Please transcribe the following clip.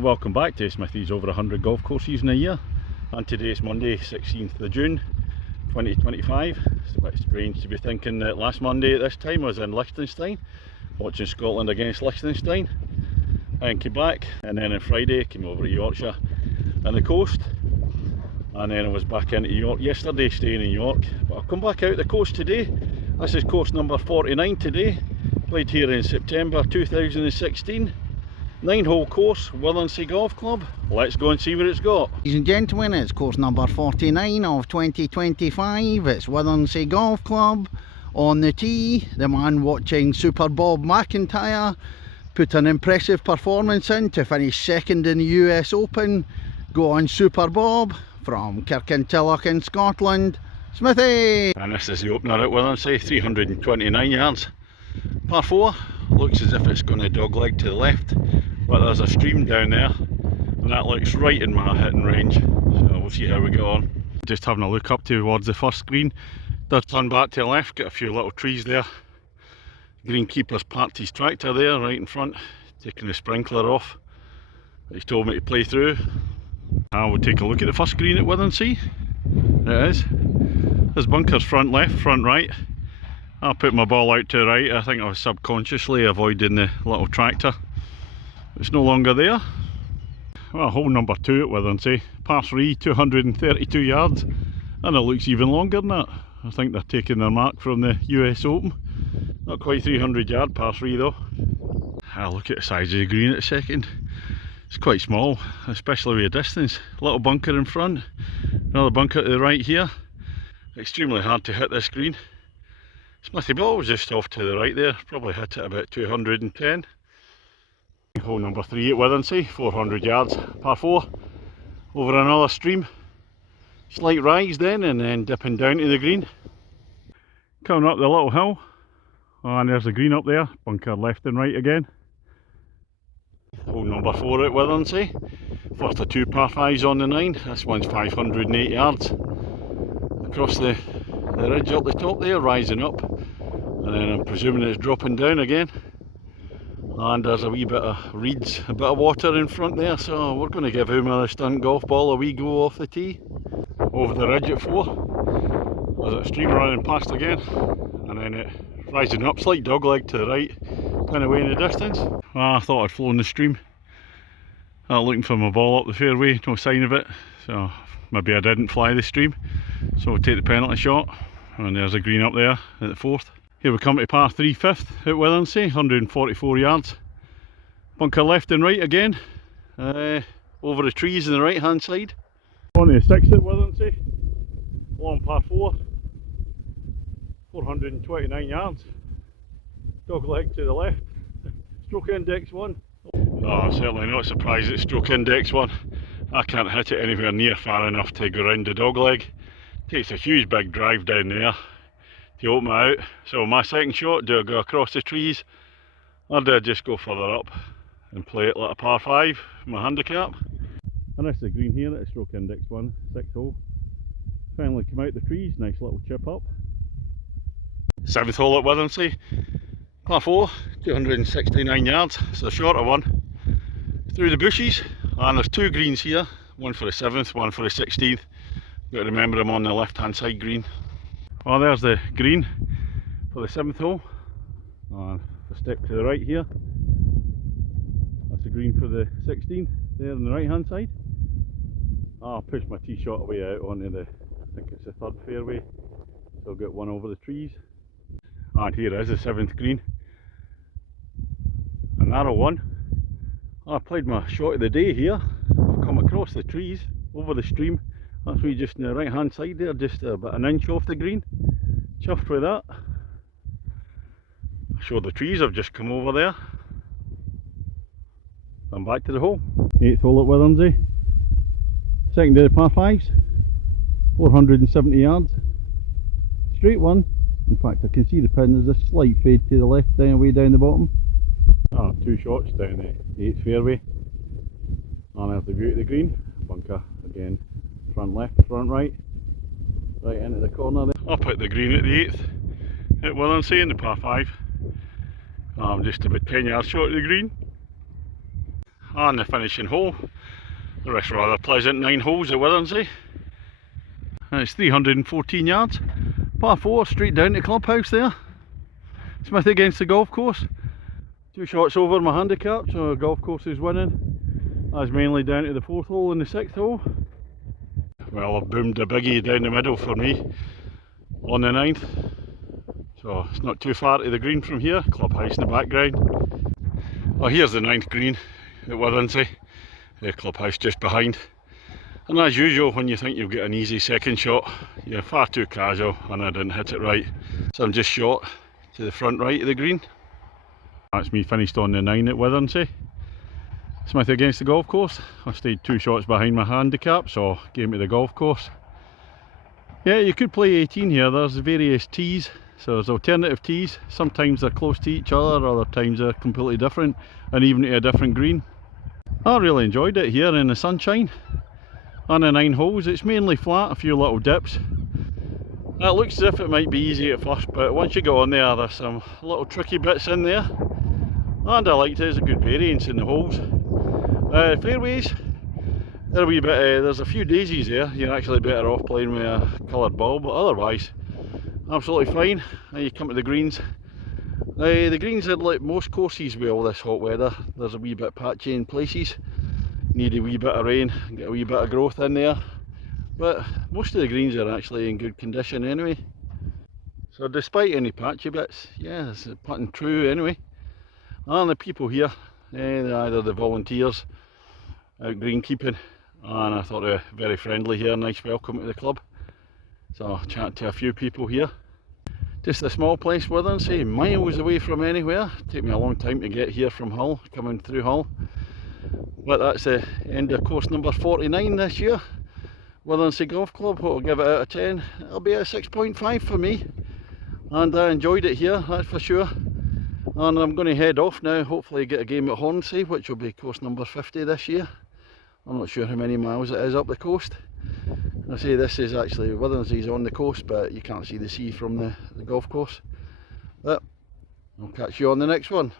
Welcome back to Smithy's over 100 golf courses in a year, and today is Monday 16th of June 2025. It's a bit strange to be thinking that last Monday at this time I was in Liechtenstein watching Scotland against Liechtenstein, and came back, and then on Friday came over to Yorkshire and the coast, and then I was back into York yesterday staying in York, but I've come back out the coast today. This is course number 49 today, played here in September 2016. 9-hole course, Withernsea Golf Club. Let's go and see what it's got. Ladies and gentlemen, it's course number 49 of 2025. It's Withernsea Golf Club. On the tee, the man watching Super Bob McIntyre put an impressive performance in to finish second in the US Open. Go on Super Bob from Kirkintilloch in Scotland, Smithy. And this is the opener at Withernsea, 329 yards. Par 4, looks as if it's going to dogleg to the left, but there's a stream down there and that looks right in my hitting range, so we'll see how we get on. Just having a look up towards the first green, does turn back to the left, get a few little trees there. Greenkeeper's parked his tractor there right in front, taking the sprinkler off. He's told me to play through. I will take a look at the first green at Withernsea. There it is. There's bunkers front left, front right. I'll put my ball out to the right. I think I was subconsciously avoiding the little tractor. It's no longer there. Well, hole number 2 at Withernsea, par 3, 232 yards, and it looks even longer than that. I think they're taking their mark from the US Open. Not quite 300 yard par 3 though. I'll look at the size of the green at a second. It's quite small, especially with a distance. Little bunker in front, another bunker to the right here. Extremely hard to hit this green. Smithy ball was just off to the right there, probably hit it about 210. Hole number 3 at Withernsea, 400 yards, par 4, over another stream. Slight rise then, and then dipping down to the green. Coming up the little hill, and there's the green up there, bunker left and right again. Hole number 4 at Withernsea, first of 2 par 5s on the 9, this one's 508 yards. Across the ridge up the top there, rising up, and then I'm presuming it's dropping down again. And there's a wee bit of reeds, a bit of water in front there, so we're going to give him a stunt golf ball a wee go off the tee. Over the ridge at 4, there's a stream running past again, and then it rising up, slight dogleg to the right, kind of way in the distance. I thought I'd flown the stream. Looking for my ball up the fairway, no sign of it, so maybe I didn't fly the stream. So we'll take the penalty shot, and there's a green up there at the 4th. Here we come to par 3, 5th at Withernsea, 144 yards. Bunker left and right again, over the trees on the right hand side. On the 6th at Withernsea, long par 4, 429 yards. Dog leg to the left, stroke index 1. Oh, I'm certainly not surprised it's stroke index 1. I can't hit it anywhere near far enough to go round the dog leg. Takes a huge big drive down there to open it out. So my second shot, do I go across the trees, or do I just go further up and play it like a par 5, my handicap? And this is the green here at stroke index 1, 6th hole. Finally come out the trees, nice little chip up. 7th hole at Withernsea, par 4, 269 yards, it's a shorter one. Through the bushes, and there's 2 greens here, one for the 7th, one for the 16th. Got to remember I'm on the left hand side green. Well, there's the green for the 7th hole, and if I step to the right here, that's the green for the 16th there on the right hand side. I'll push my tee shot away out onto the, I think it's the 3rd fairway, so I'll get one over the trees. And here is the 7th green, a narrow one. I played my shot of the day here. I've come across the trees, over the stream, That's me just on the right hand side there, just about an inch off the green. Chuffed with that. Show the trees have just come over there. I'm back to the hole. 8th hole at Withernsea. Second day of par 5s. 470 yards. Straight one. In fact, I can see the pin. There's a slight fade to the left, down way down the bottom. Two shots down the 8th fairway. And there's the view of the green. Bunker again. Front left, front right. Right into the corner there. Up at the green at the 8th at Withernsea in the par 5. I'm just about 10 yards short of the green. And the finishing hole. The rest rather pleasant 9 holes at Withernsea. And it's 314 yards. Par 4 straight down to the clubhouse there. Smithy against the golf course. 2 shots over my handicap, so the golf course is winning. That's mainly down to the 4th hole and the 6th hole. Well, I've boomed a biggie down the middle for me on the 9th. So it's not too far to the green from here. Clubhouse in the background. Well, here's the 9th green at Withernsea. The clubhouse just behind. And as usual, when you think you'll get an easy second shot, you're far too casual and I didn't hit it right. So I'm just short to the front right of the green. That's me finished on the 9 at Withernsea. Smithy against the golf course. I stayed 2 shots behind my handicap, so came to the golf course. Yeah, you could play 18 here. There's various tees, so there's alternative tees. Sometimes they're close to each other, other times they're completely different, and even to a different green. I really enjoyed it here in the sunshine. On the 9 holes, it's mainly flat, a few little dips. It looks as if it might be easy at first, but once you go on there, there's some little tricky bits in there. And I liked it, it's a good variance in the holes. Fairways, they're a wee bit, there's a few daisies there. You're actually better off playing with a coloured ball, but otherwise, absolutely fine. Now you come to the greens. The greens are like most courses with all this hot weather. There's a wee bit patchy in places. Need a wee bit of rain, get a wee bit of growth in there. But most of the greens are actually in good condition anyway. So despite any patchy bits, yeah, it's putting true anyway. And the people here, they're either the volunteers out greenkeeping, and I thought they were very friendly here, nice welcome to the club. So I chatted to a few people here. Just a small place, Withernsea, miles away from anywhere. Take me a long time to get here from Hull, coming through Hull. But that's the end of course number 49 this year. Withernsea Golf Club. What I'll give it out of 10, it'll be a 6.5 for me. And I enjoyed it here, that's for sure. And I'm going to head off now, hopefully get a game at Hornsey, which will be course number 50 this year. I'm not sure how many miles it is up the coast. I say this is actually, Withernsea is on the coast, but you can't see the sea from the golf course. But I'll catch you on the next one.